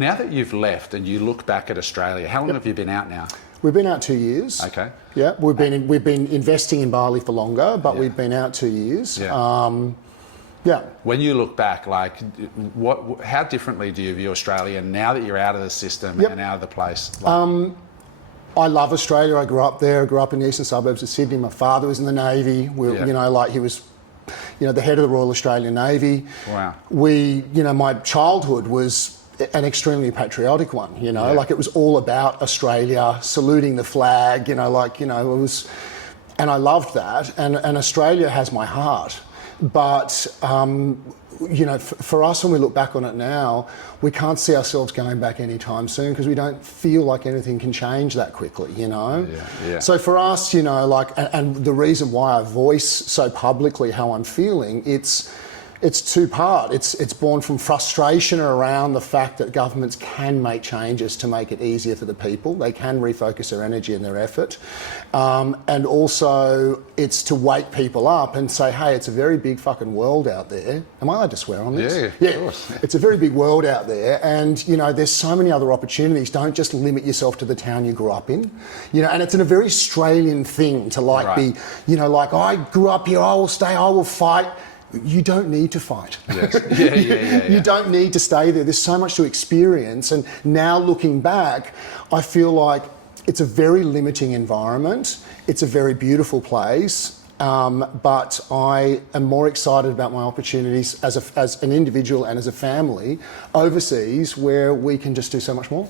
Now that you've left and you look back at Australia, how long have you been out now? We've been out 2 years. Okay. Yeah, we've been investing in Bali for longer, but we've been out 2 years. Yeah. When you look back, like, how differently do you view Australia now that you're out of the system and out of the place? Like, I love Australia. I grew up there. I grew up in the eastern suburbs of Sydney. My father was in the Navy. He was, the head of the Royal Australian Navy. Wow. My childhood was an extremely patriotic one. Like it was all about Australia, saluting the flag. It was, and I loved that. And Australia has my heart. But, for us, when we look back on it now, we can't see ourselves going back anytime soon because we don't feel like anything can change that quickly, So for us, and the reason why I voice so publicly how I'm feeling, it's two-part. It's born from frustration around the fact that governments can make changes to make it easier for the people. They can refocus their energy and their effort. And also, it's to wake people up and say, hey, it's a very big fucking world out there. Am I allowed to swear on this? Yeah, of course. It's a very big world out there. And, there's so many other opportunities. Don't just limit yourself to the town you grew up in. And it's a very Australian thing to be, I grew up here, I will stay, I will fight. You don't need to fight. Yes. You don't need to stay there. There's so much to experience. And now looking back, I feel like it's a very limiting environment. It's a very beautiful place. But I am more excited about my opportunities as an individual and as a family overseas where we can just do so much more.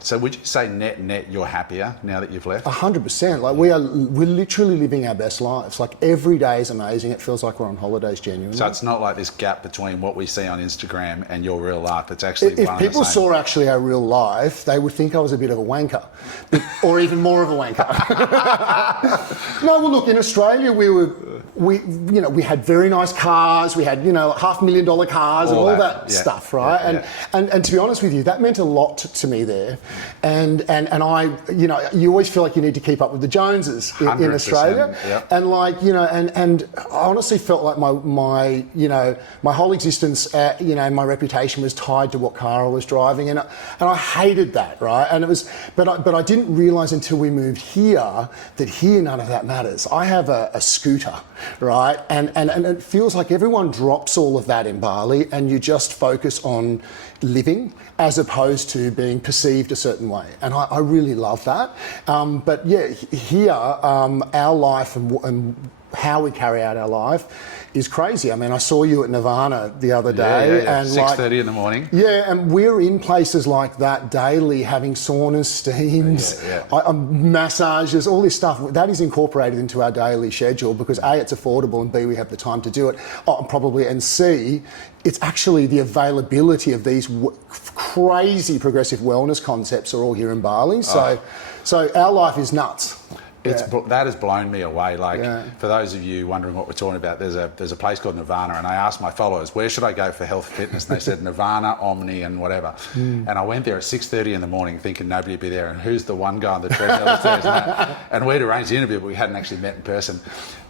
So would you say net you're happier now that you've left? 100%. Like we're literally living our best lives. Like every day is amazing. It feels like we're on holidays genuinely. So it's not like this gap between what we see on Instagram and your real life. It's actually if people saw actually our real life, they would think I was a bit of a wanker, or even more of a wanker. No, well, look, in Australia we had very nice cars. We had $500,000 cars and all that stuff, right? And to be honest with you, that meant a lot to me there. And I, you always feel like you need to keep up with the Joneses in Australia. Yep. And and I honestly felt like my whole existence, my reputation was tied to what car I was driving, and I hated that, right? And it was, but I didn't realise until we moved here that here none of that matters. I have a scooter, right? And it feels like everyone drops all of that in Bali, and you just focus on living as opposed to being perceived a certain way. And I really love that. But yeah, here, our life and how we carry out our life is crazy. I mean, I saw you at Nirvana the other day. And 6:30 in the morning. Yeah, and we're in places like that daily, having saunas, steams, massages, all this stuff. That is incorporated into our daily schedule because A, it's affordable, and B, we have the time to do it. And C, it's actually the availability of these crazy progressive wellness concepts are all here in Bali. So our life is nuts. That has blown me away. For those of you wondering what we're talking about, there's a place called Nirvana, and I asked my followers, where should I go for health and fitness? And they said Nirvana, Omni, and whatever. And I went there at 6:30 in the morning thinking nobody'd be there, and who's the one guy on the treadmill upstairs? And we'd arranged the interview, but we hadn't actually met in person.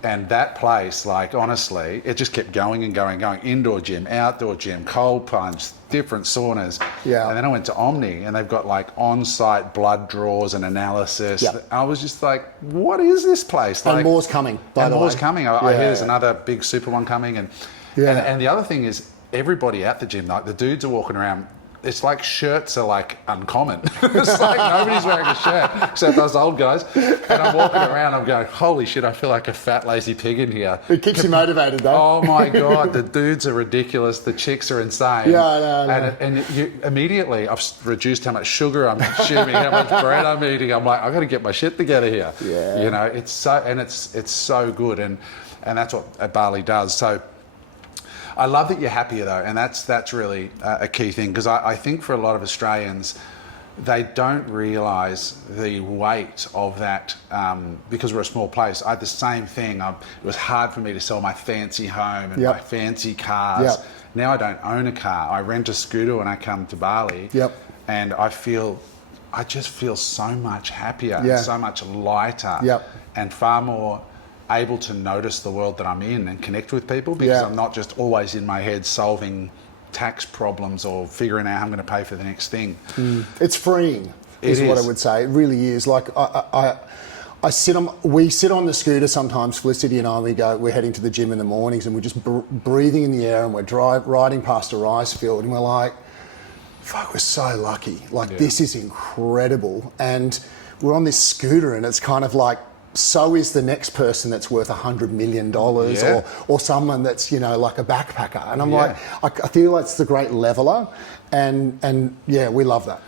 And that place, honestly, it just kept going and going. Indoor gym, outdoor gym, cold plunge, different saunas. Yeah. And then I went to Omni, and they've got on-site blood draws and analysis. Yeah. I was just like, what is this place? And more's coming, by the way. More's coming. I hear there's another big super one coming. And the other thing is, everybody at the gym, the dudes are walking around, it's like shirts are uncommon. It's like nobody's wearing a shirt except us old guys. And I'm walking around, I'm going, holy shit, I feel like a fat, lazy pig in here. It keeps you motivated, though. Oh my God, the dudes are ridiculous. The chicks are insane. Yeah. And you immediately, I've reduced how much sugar I'm consuming, how much bread I'm eating. I'm like, I've got to get my shit together here. Yeah. It's so good. And that's what Bali does. So I love that you're happier though, and that's really a key thing, because I think for a lot of Australians, they don't realise the weight of that because we're a small place. I had the same thing. It was hard for me to sell my fancy home and my fancy cars. Now I don't own a car. I rent a scooter when I come to Bali, and I just feel so much happier and so much lighter and far more able to notice the world that I'm in and connect with people, because I'm not just always in my head solving tax problems or figuring out how I'm going to pay for the next thing. It's freeing, is It what I is. would say. It really is. Like we sit on the scooter sometimes, Felicity and I, we're heading to the gym in the mornings and we're just breathing in the air and we're riding past a rice field and we're like, fuck, we're so lucky. Like, this is incredible. And we're on this scooter and it's kind of like, so is the next person that's worth $100 million or someone that's, you know, like a backpacker. And I'm like, I feel like it's the great leveler. And yeah, we love that.